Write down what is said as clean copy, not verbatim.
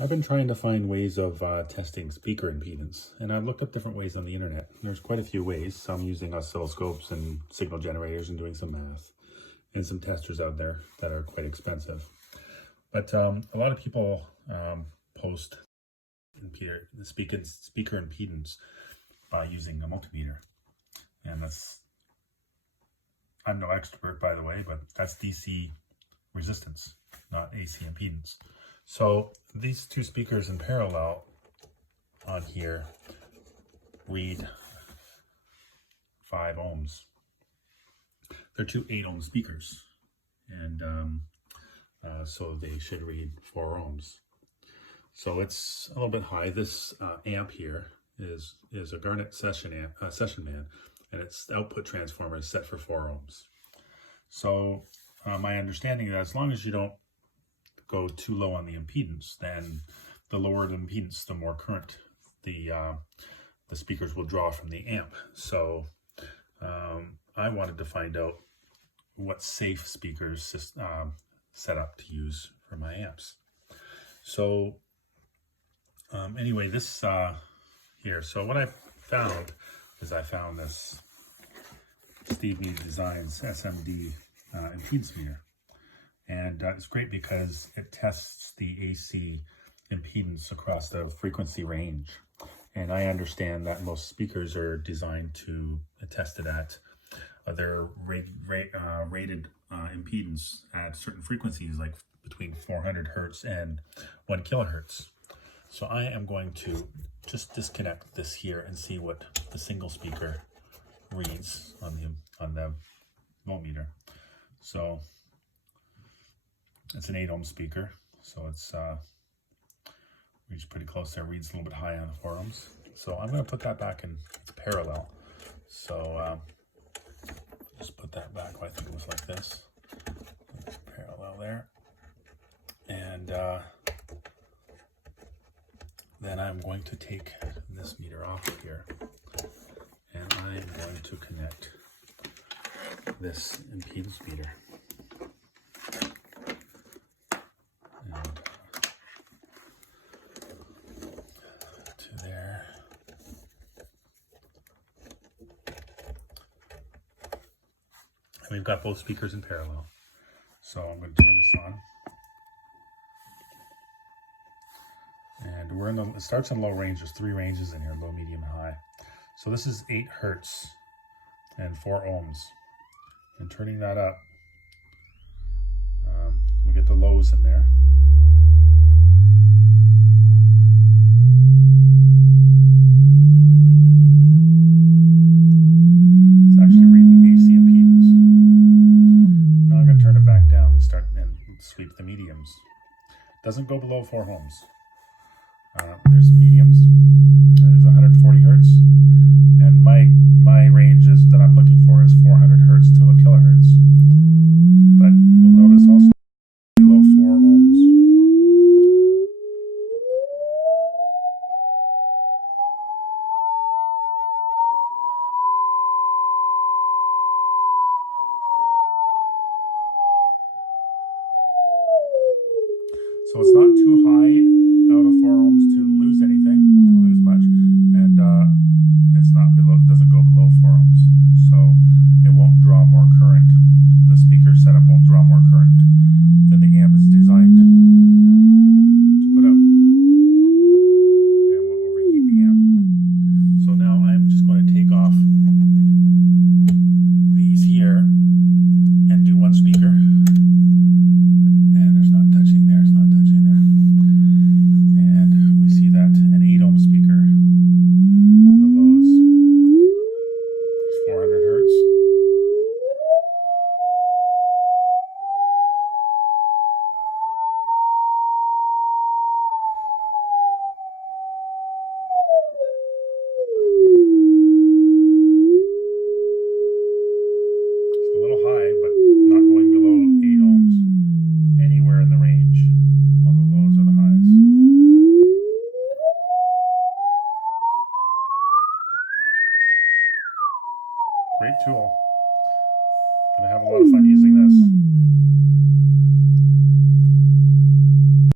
I've been trying to find ways of testing speaker impedance, and I've looked up different ways on the internet. There's quite a few ways, some using oscilloscopes and signal generators and doing some math, and some testers out there that are quite expensive. But a lot of people post the speaker impedance by using a multimeter. And I'm no expert, by the way, but that's DC resistance, not AC impedance. So these two speakers in parallel on here read 5 ohms. They're two 8-ohm speakers, and so they should read 4 ohms. So it's a little bit high. This amp here is a Garnet session man, and its output transformer is set for 4 ohms. So my understanding is that as long as you don't go too low on the impedance, then the lower the impedance, the more current the speakers will draw from the amp. So I wanted to find out what safe speakers set up to use for my amps. So anyway, this here. So what I found is I found this Steve Meade Designs SMD impedance meter. And it's great because it tests the AC impedance across the frequency range. And I understand that most speakers are designed to test it at their rated impedance at certain frequencies, like between 400 hertz and 1 kilohertz. So I am going to just disconnect this here and see what the single speaker reads on the voltmeter. So it's an 8-ohm speaker, so it's reads pretty close there. Reads a little bit high on the 4 ohms. So I'm going to put that back in parallel. So just put that back. I think it was like this. Parallel there. And then I'm going to take this meter off here, and I'm going to connect this impedance meter. To there. And we've got both speakers in parallel. So I'm going to turn this on. And we're in it starts in low range. There's 3 ranges in here, low, medium, and high. So this is 8 hertz and 4 ohms. And turning that up, we get the lows in there. It's actually reading AC impedance. Now I'm going to turn it back down and start and sweep the mediums. Doesn't go below 4 ohms. There's mediums. There's 140 hertz, and my range is that I'm looking for is 400 hertz to a kilohertz. But we'll notice also below 4 ohms. So it's not too high out of 4 ohms to lose much, and doesn't go below 4 ohms, so it won't draw more current. The speaker setup won't draw more current than the amp is designed to put out, and won't overheat the amp. So now I'm just going to take off these here and do one speaker. A little high, but not going below 8 ohms anywhere in the range of the lows or the highs. Great tool. Gonna have a lot of fun using this.